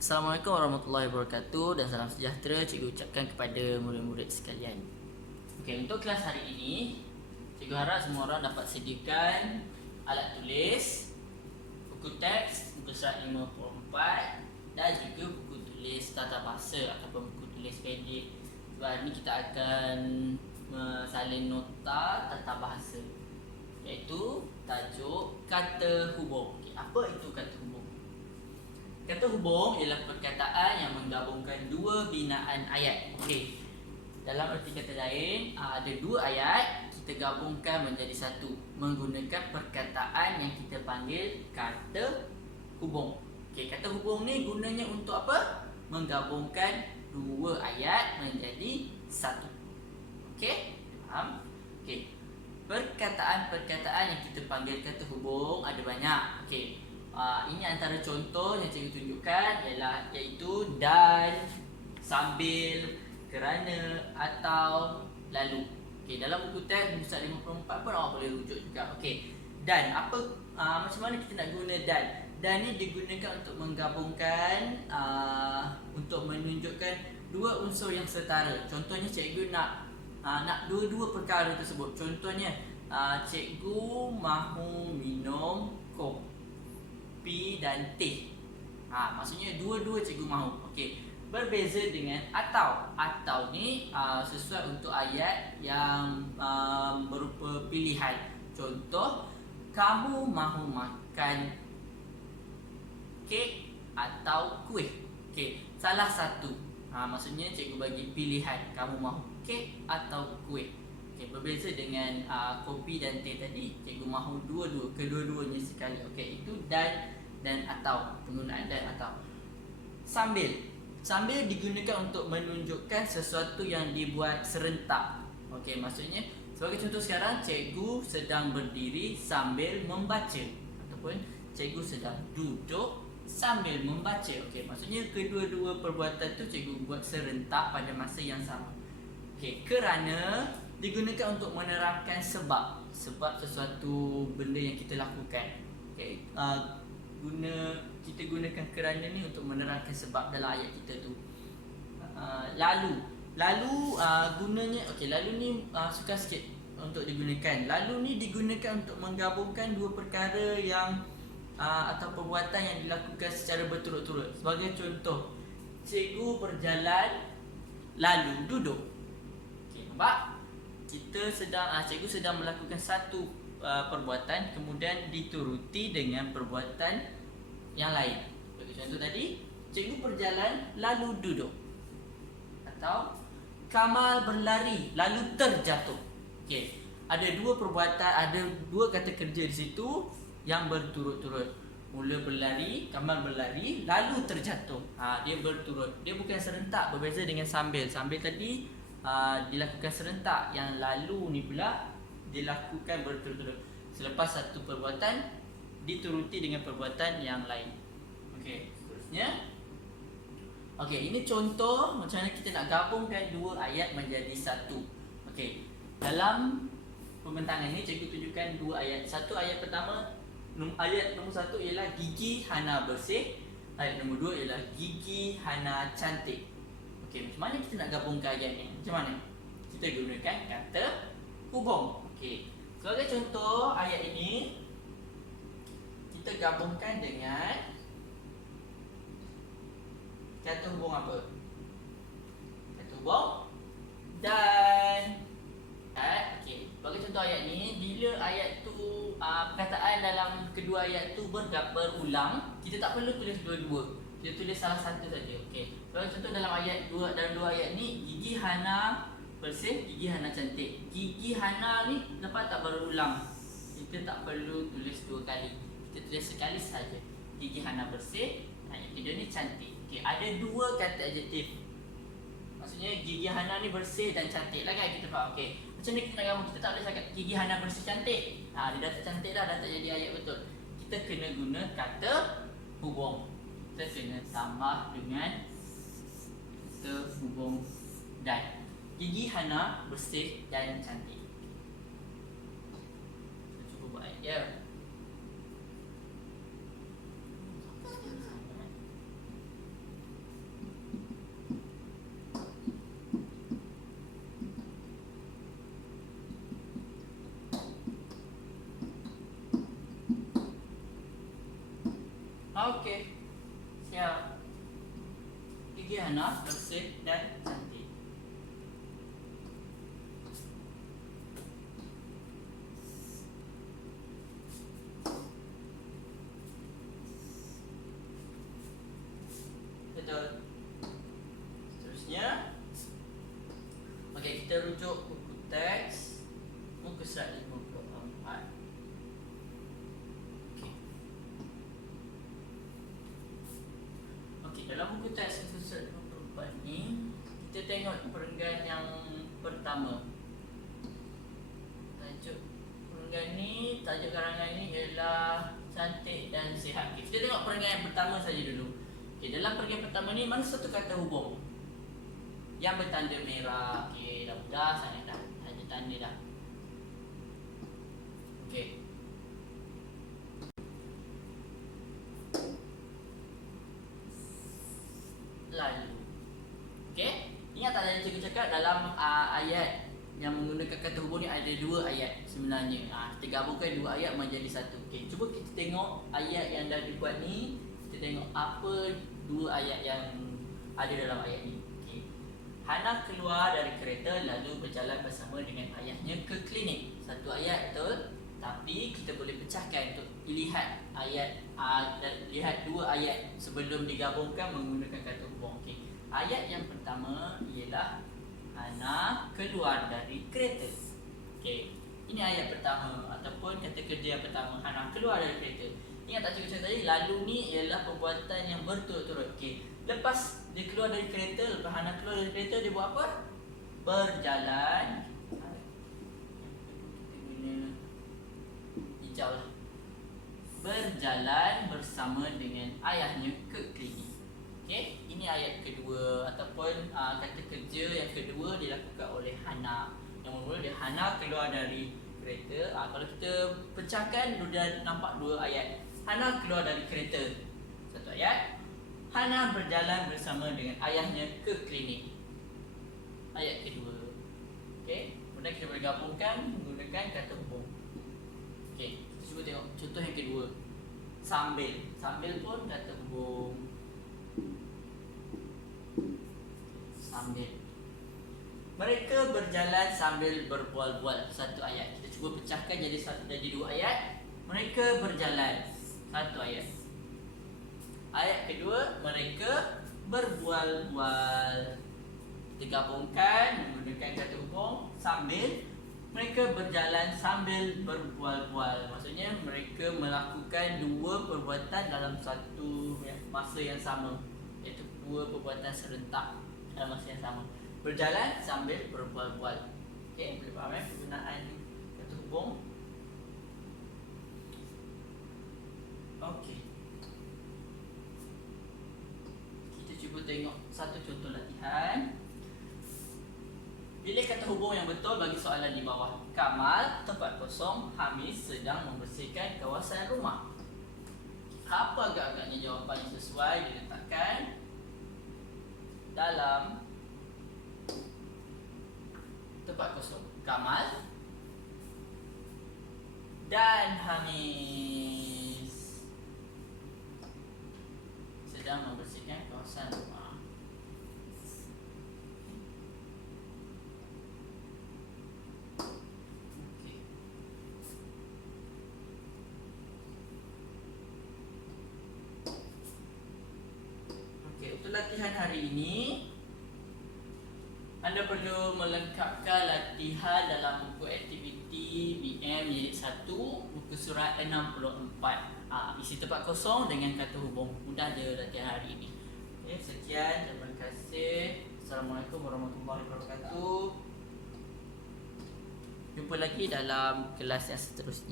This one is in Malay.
Assalamualaikum warahmatullahi wabarakatuh dan salam sejahtera cikgu ucapkan kepada murid-murid sekalian. Okey, untuk kelas hari ini, cikgu harap semua orang dapat sediakan alat tulis, buku teks, muka surat 54 dan juga buku tulis tata bahasa ataupun buku tulis pendek. Sebab hari ini kita akan salin nota tata bahasa, iaitu tajuk kata hubung. Okey, apa itu kata hubung? Kata hubung ialah perkataan yang menggabungkan dua binaan ayat. Okey. Dalam erti kata lain, ada dua ayat kita gabungkan menjadi satu menggunakan perkataan yang kita panggil kata hubung. Okey, kata hubung ni gunanya untuk apa? Menggabungkan dua ayat menjadi satu. Okey? Faham? Okey. Perkataan-perkataan yang kita panggil kata hubung ada banyak. Okey. Ini antara contoh yang cikgu tunjukkan iaitu dan, sambil, kerana, atau, lalu. Okey, dalam buku teks muka surat 54 pun awak boleh rujuk juga. Okey. Dan macam mana kita nak guna dan? Dan ni digunakan untuk menggabungkan untuk menunjukkan dua unsur yang setara. Contohnya cikgu nak dua-dua perkara tersebut. Contohnya cikgu mahu minum kopi dan teh. Maksudnya dua-dua cikgu mahu. Okey. Berbeza dengan atau. Atau ni sesuai untuk ayat yang berupa pilihan. Contoh, kamu mahu makan kek atau kuih. Okey, salah satu. Maksudnya cikgu bagi pilihan, kamu mahu kek atau kuih. Okay, berbeza dengan kopi dan teh tadi, cikgu mahu kedua-duanya sekali. Okey, itu dan atau, penggunaan dan atau. Sambil digunakan untuk menunjukkan sesuatu yang dibuat serentak. Okey, maksudnya sebagai contoh sekarang, cikgu sedang berdiri sambil membaca ataupun cikgu sedang duduk sambil membaca. Okey, maksudnya kedua-dua perbuatan tu cikgu buat serentak pada masa yang sama. Okey, kerana digunakan untuk menerangkan sebab sesuatu benda yang kita lakukan. Okey, kita gunakan kerana ni untuk menerangkan sebab dalam ayat kita tu. Lalu gunanya, okey, lalu ni sukar sikit untuk digunakan. Lalu ni digunakan untuk menggabungkan dua perkara yang atau perbuatan yang dilakukan secara berturut-turut. Sebagai contoh, cikgu berjalan lalu duduk. Okey, nampak? Cikgu sedang melakukan satu perbuatan kemudian dituruti dengan perbuatan yang lain. Bagi contoh tadi, cikgu berjalan lalu duduk. Atau Kamal berlari lalu terjatuh. Okey, ada dua perbuatan, ada dua kata kerja di situ yang berturut-turut. Mula berlari, Kamal berlari lalu terjatuh. Dia berturut. Dia bukan serentak, berbeza dengan sambil. Sambil tadi dilakukan serentak, yang lalu ni pula dilakukan berturut-turut. Selepas satu perbuatan dituruti dengan perbuatan yang lain. Okey, seterusnya. Okey, ini contoh macam mana kita nak gabungkan dua ayat menjadi satu. Okey, dalam pembentangan ini cikgu tunjukkan dua ayat. Satu ayat pertama, ayat nombor 1 ialah gigi Hana bersih. Ayat nombor 2 ialah gigi Hana cantik. Okey, macam mana kita nak gabungkan ayat ni? Macam mana? Kita gunakan kata hubung. Okey, sebagai contoh ayat ini kita gabungkan dengan kata hubung apa? Kata hubung dan. Okey, sebagai contoh ayat ni, bila ayat tu perkataan dalam kedua ayat tu berulang, kita tak perlu tulis dua-dua. Kita tulis salah satu saja. Okey. Sebagai contoh dalam dua ayat ni, gigi Hana bersih, gigi Hana cantik. Gigi Hana ni dapat tak berulang. Kita tak perlu tulis dua kali. Kita tulis sekali saja. Gigi Hana bersih, yang kedua ni cantik. Okey, ada dua kata adjektif. Maksudnya gigi Hana ni bersih dan cantik lah kan, kita faham. Okey. Macam ni kita nak gabung, kita tak boleh cakap gigi Hana bersih cantik. Dia dah tak cantik dah tak jadi ayat betul. Kita kena guna kata hubung. Kita kena tambah dengan kata hubung dan. Gigi Hana bersih dan cantik. Kita cuba buat ayat dia. gigi Hana bersih dan cantik. Betul. Seterusnya, okey, kita rujuk buku teks muka surat 54. Okey. Okey, dalam buku teks muka surat 54 ni, kita tengok perenggan yang pertama. Tajuk perenggan ni, tajuk karangan ni ialah cantik dan sihat. Okay, kita tengok perenggan yang pertama saja dulu. Okay, dalam perenggan pertama ni, mana satu kata hubung yang bertanda merah? Okey, dah mudah sangat dah. Ada tanda dah. Okey. Lalu. Okey. Ingat tak tadi cikgu cakap dalam ayat yang menggunakan kata hubung ni ada dua ayat sebenarnya. Kita gabungkan dua ayat menjadi satu. Okey, cuba kita tengok ayat yang dah dibuat ni. Kita tengok apa dua ayat yang ada dalam ayat ni. Okey. Hana keluar dari kereta lalu berjalan bersama dengan ayahnya ke klinik. Satu ayat betul, tapi kita boleh pecahkan untuk lihat ayat lihat dua ayat sebelum digabungkan menggunakan kata hubung. Okey. Ayat yang pertama ialah Hana keluar dari kereta. Okey. Ini ayat pertama ataupun kata kerja yang pertama, Hana keluar dari kereta. Ingat tak cikgu cakap tadi, lalu ni ialah perbuatan yang berturut-turut. Okey. Lepas dia keluar dari kereta, lepas Hana keluar dari kereta, dia buat apa? Berjalan. Kita guna hijau lah. Berjalan bersama dengan ayahnya ke klinik. Okey, ini ayat kedua ataupun kata kerja yang kedua dilakukan oleh Hana. Yang mula dia Hana keluar dari kereta. Kalau kita pecahkan, dah nampak dua ayat. Hana keluar dari kereta, satu ayat. Hana berjalan bersama dengan ayahnya ke klinik, ayat kedua. Okey, kemudian kita boleh gabungkan menggunakan kata hubung. Okey, cuba tengok contoh yang kedua. Sambil. Sambil pun kata hubung. Sambil. Mereka berjalan sambil berbual-bual, satu ayat. Kita cuba pecahkan jadi dua ayat. Mereka berjalan, satu ayat. Ayat kedua, mereka berbual-bual. Kita gabungkan menggunakan kata hubung sambil. Mereka berjalan sambil berbual-bual. Maksudnya mereka melakukan dua perbuatan dalam satu masa yang sama, iaitu dua perbuatan serentak dalam masa yang sama. Berjalan sambil berbual-bual. Okey, boleh faham penggunaan kata hubung? Okey. Kita cuba tengok satu contoh latihan. Pilih kata hubung yang betul bagi soalan di bawah. Kamal, tempat kosong, Hamis sedang membersihkan kawasan rumah. Apa agak-agaknya jawapan yang sesuai diletakkan dalam tempat kosong? Kamal dan Hamis sedang membersihkan kawasan rumah. Untuk latihan hari ini, anda perlu melengkapkan latihan dalam buku aktiviti BM Unit 1, buku surat 64. Isi tempat kosong dengan kata hubung. Mudah je latihan hari ini. Okay, sekian, terima kasih. Assalamualaikum warahmatullahi wabarakatuh. Jumpa lagi dalam kelas yang seterusnya.